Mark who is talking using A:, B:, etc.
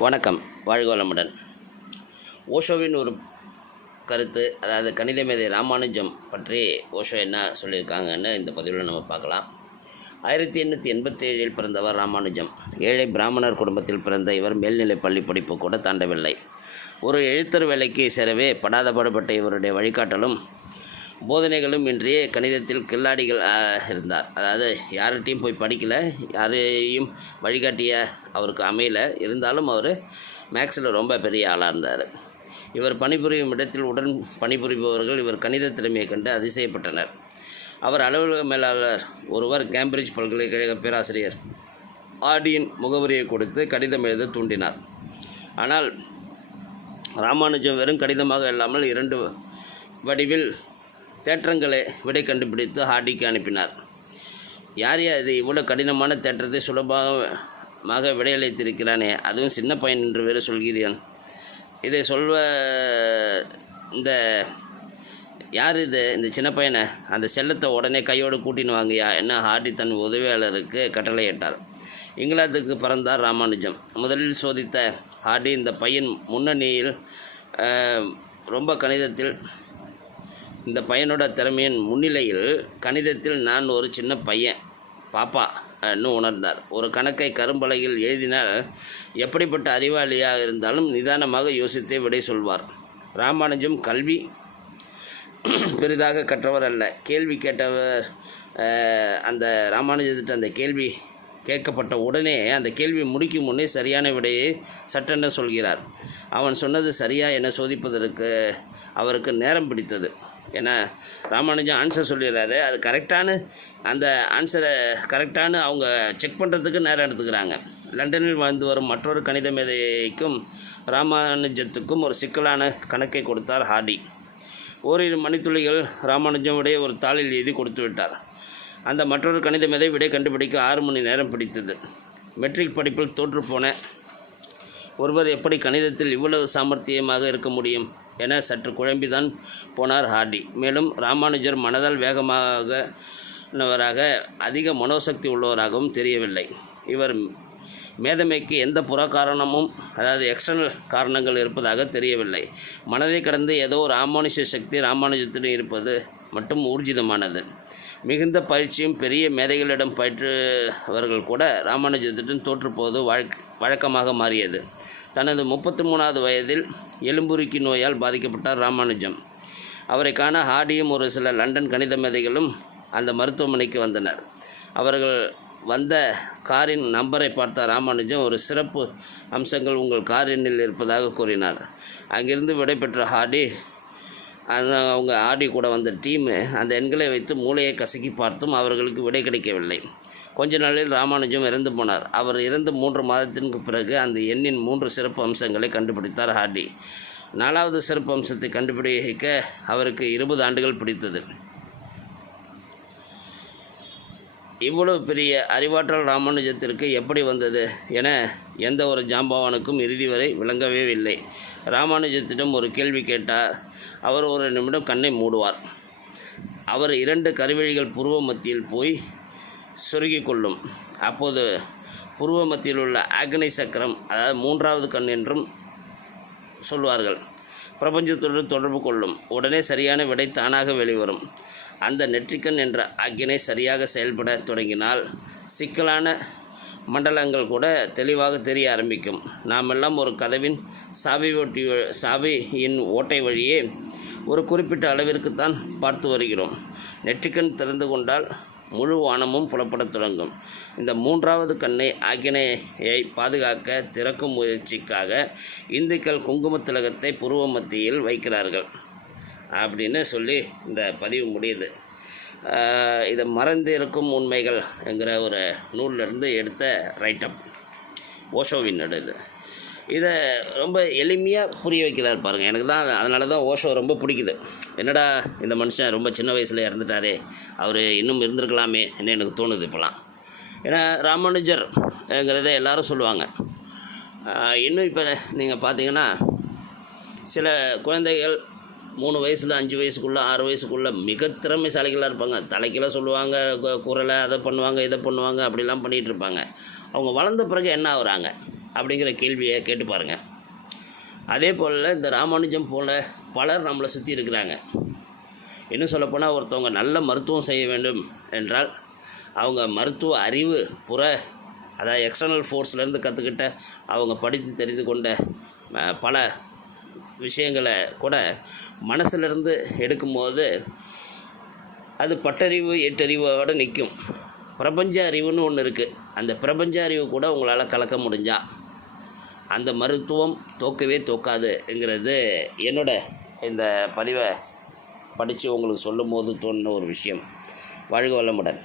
A: வணக்கம். வாழ்க வளமுடன் ஓஷோவின் ஒரு கருத்து அதாவது கணித மேதை ராமானுஜம் பற்றி ஓஷோ என்ன சொல்லியிருக்காங்கன்னு இந்த பதிவில் நம்ம பார்க்கலாம். ஆயிரத்தி எண்ணூற்றி எண்பத்தி ஏழில் பிறந்தவர் ராமானுஜம். ஏழை பிராமணர் குடும்பத்தில் பிறந்த இவர் மேல்நிலை பள்ளி படிப்பு கூட தாண்டவில்லை. ஒரு எழுத்தர் வேலைக்கு சேரவே படாத பாடுபட்ட இவருடைய வழிகாட்டலும் போதனைகளும் இன்றி கணிதத்தில் கில்லாடிகள் ஆ, இருந்தார். அதாவது யார்கிட்டையும் போய் படிக்கல. யாரையும் வழிகாட்டிய அவருக்கு அமையல. இருந்தாலும் அவர் மேக்ஸில் ரொம்ப பெரிய ஆளாக இருந்தார். இவர் பணிபுரியும் இடத்தில் உடன் பணிபுரிபவர்கள் இவர் கணித திறமையை கண்டு அதிசயப்பட்டனர். அவர் அலுவலக மேலாளர் ஒருவர் கேம்பிரிட்ஜ் பல்கலைக்கழக பேராசிரியர் ஆடியின் முகவரியை கொடுத்து கடிதம் எழுத தூண்டினார். ஆனால் ராமானுஜம் வெறும் கடிதமாக இல்லாமல் இரண்டு வடிவில் தேற்றங்களை விடை கண்டுபிடித்து ஹார்டிக்கு அனுப்பினார். யார் யார் இது இவ்வளோ கடினமான தேற்றத்தை சுலபமாக விடையளித்திருக்கிறானே? அதுவும் சின்ன பையன் என்று வேறு சொல்கிறேன். இதை சொல்வ இந்த யார் இது? இந்த சின்ன பையனை? அந்த செல்லத்தை உடனே கையோடு கூட்டின்னு வாங்கயா என்ன? ஹார்டி தன் உதவியாளருக்கு கட்டளையிட்டார் இங்கிலாந்துக்கு பிறந்தார் ராமானுஜம். முதலில் சோதித்த ஹார்டி இந்த பையன் முன்னணியில் ரொம்ப கணிதத்தில் இந்த பையனோட திறமையின் முன்னிலையில் கணிதத்தில் நான் ஒரு சின்ன பையன். பாப்பா உணர்ந்தார். ஒரு கணக்கை கரும்பலகையில் எழுதினால் எப்படிப்பட்ட அறிவாளியாக இருந்தாலும் நிதானமாக யோசித்தே விடை சொல்வார். ராமானுஜம் கல்வி பெரிதாக கற்றவர் அல்ல. கேள்வி கேட்டவர் அந்த ராமானுஜத்திட்ட அந்த கேள்வி கேட்கப்பட்ட உடனே அந்த கேள்வி முடிக்கும் முன்னே சரியான விடையை சட்டென்று சொல்கிறார். அவன் சொன்னது சரியா என சோதிப்பதற்கு அவருக்கு நேரம் பிடித்தது. ஏன்னா ராமானுஜம் ஆன்சர் சொல்லிடுறாரு. அது கரெக்டான அந்த ஆன்சரை கரெக்டான அவங்க செக் பண்ணுறதுக்கு நேரம் எடுத்துக்கிறாங்க. லண்டனில் வாழ்ந்து வரும் மற்றொரு கணித மேதைக்கும் ராமானுஜத்துக்கும் ஒரு சிக்கலான கணக்கை கொடுத்தார் ஹார்டி. ஓரிரு மணித்துளிகள் ராமானுஜமுடைய ஒரு தாளில் எழுதி கொடுத்து விட்டார். அந்த மற்றொரு கணித மேதை விடை கண்டுபிடிக்க ஆறு மணி நேரம் பிடித்தது. மெட்ரிக் படிப்பில் தோற்றுப்போன ஒருவர் எப்படி கணிதத்தில் இவ்வளவு சாமர்த்தியமாக இருக்க முடியும்? என சற்று குழம்பிதான் போனார் ஹார்டி. மேலும் ராமானுஜர் மனதால் வேகமாகவராக அதிக மனோசக்தி உள்ளவராகவும் தெரியவில்லை. இவர் மேதமைக்கு எந்த புற காரணமும் அதாவது எக்ஸ்டர்னல் காரணங்கள் இருப்பதாக தெரியவில்லை. மனதை கடந்து ஏதோ ஒரு ராமானுஷ சக்தி ராமானுஜத்திடம் இருப்பது மட்டும் ஊர்ஜிதமானது. மிகுந்த பயிற்சியும் பெரிய மேதைகளிடம் பயிற்றுவர்கள் கூட ராமானுஜத்திடம் தோற்றுப்போவது வழக் வழக்கமாக மாறியது. தனது முப்பத்தி மூணாவது வயதில் எலும்புருக்கி நோயால் பாதிக்கப்பட்டார் ராமானுஜம். அவரை காண ஹார்டியும் ஒரு சில லண்டன் கணித மேதைகளும் அந்த மருத்துவமனைக்கு வந்தனர். அவர்கள் வந்த காரின் நம்பரை பார்த்த ராமானுஜம் ஒரு சிறப்பு அம்சங்கள் உங்கள் கார் எண்ணில் இருப்பதாக கூறினார். அங்கிருந்து விடைபெற்ற ஹார்டி அந்த அவங்க ஆடி கூட வந்த டீமு அந்த எண்களை வைத்து மூளையை கசக்கி பார்த்தும் அவர்களுக்கு விடை கிடைக்கவில்லை. கொஞ்ச நாளில் ராமானுஜம் இறந்து போனார். அவர் இறந்து மூன்று மாதத்திற்கு பிறகு அந்த எண்ணின் மூன்று சிறப்பு அம்சங்களை கண்டுபிடித்தார் ஹார்டி. நாலாவது சிறப்பு அம்சத்தை கண்டுபிடிக்க அவருக்கு இருபது ஆண்டுகள் பிடித்தது. இவ்வளவு பெரிய அறிவாற்றல் ராமானுஜத்திற்கு எப்படி வந்தது என எந்த ஒரு ஜாம்பவானுக்கும் இறுதி வரை விளங்கவே இல்லை ராமானுஜத்திடம் ஒரு கேள்வி கேட்டால் அவர் ஒரு நிமிடம் கண்ணை மூடுவார். அவர் இரண்டு கருவழிகள் புருவ மத்தியில் போய் சொருகிக் கொள்ளும் அப்போது புருவ மத்தியில் உள்ள அக்னி சக்கரம் அதாவது மூன்றாவது கண் என்றும் சொல்வார்கள் பிரபஞ்சத்துடன் தொடர்பு கொள்ளும். உடனே சரியான விடை தானாக வெளிவரும். அந்த நெற்றிக்கண் என்ற ஆக்கினை சரியாக செயல்பட தொடங்கினால் சிக்கலான மண்டலங்கள் கூட தெளிவாக தெரிய ஆரம்பிக்கும். நாமெல்லாம் ஒரு கதவின் சாவி ஓட்டி சாவியின் ஓட்டை வழியே ஒரு குறிப்பிட்ட அளவிற்குத்தான் பார்த்து வருகிறோம். நெற்றிக்கண் திறந்து கொண்டால் முழு வானமும் புலப்படத் தொடங்கும். இந்த மூன்றாவது கண்ணை ஆக்கினையை பாதுகாக்க திறக்கும் முயற்சிக்காக இந்துக்கள் குங்கும திலகத்தை புருவ மத்தியில் வைக்கிறார்கள். அப்படின்னு சொல்லி இந்த பதிவு முடியுது. இதை இது மறந்து இருக்கும் உண்மைகள் என்கிற ஒரு நூலிலிருந்து எடுத்த ரைட்டப் ஓஷோவின் இது. இதை ரொம்ப எளிமையாக புரிய வைக்கிறார் பாருங்கள் எனக்கு தான் அதனால தான் ஓஷோ ரொம்ப பிடிக்குது. என்னடா இந்த மனுஷன் ரொம்ப சின்ன வயசில் இறந்துட்டாரே. அவர் இன்னும் இருந்திருக்கலாமே என்ன எனக்கு தோணுது இப்போலாம். ஏன்னா ராமானுஜர்ங்கிறத எல்லாரும் சொல்லுவாங்க. இன்னும் இப்போ நீங்கள் பார்த்தீங்கன்னா சில குழந்தைகள் மூணு வயசில் அஞ்சு வயசுக்குள்ளே ஆறு வயசுக்குள்ளே மிக திறமைசாலிகளாக இருப்பாங்க. தலைக்கெல்லாம் சொல்லுவாங்க குரலை அதை பண்ணுவாங்க இதை பண்ணுவாங்க அப்படிலாம் பண்ணிகிட்டு இருப்பாங்க. அவங்க வளர்ந்த பிறகு என்ன ஆகுறாங்க? அப்படிங்கிற கேள்வியை கேட்டு பாருங்கள் அதே போல் இந்த ராமானுஜம் போல் பலர் நம்மளை சுற்றி இருக்கிறாங்க. இன்னும் சொல்லப்போனால் ஒருத்தவங்க நல்ல மருத்துவம் செய்ய வேண்டும் என்றால் அவங்க மருத்துவ அறிவு புற அதாவது எக்ஸ்டர்னல் ஃபோர்ஸ்லேருந்து கற்றுக்கிட்ட அவங்க படித்து தெரிந்து கொண்ட பல விஷயங்களை கூட மனசுலேருந்து எடுக்கும்போது அது பட்டறிவு எட்டறிவோடு நிற்கும் பிரபஞ்ச அறிவுன்னு ஒன்று இருக்குது அந்த பிரபஞ்ச அறிவு கூட உங்களால் கலக்க முடிஞ்சால் அந்த மருத்துவம் தோக்கவே தோக்காதுங்கிறது என்னோட இந்த பதிவை படித்து உங்களுக்கு சொல்லும் போது தோணுன ஒரு விஷயம். வாழ்க வளமுடன்.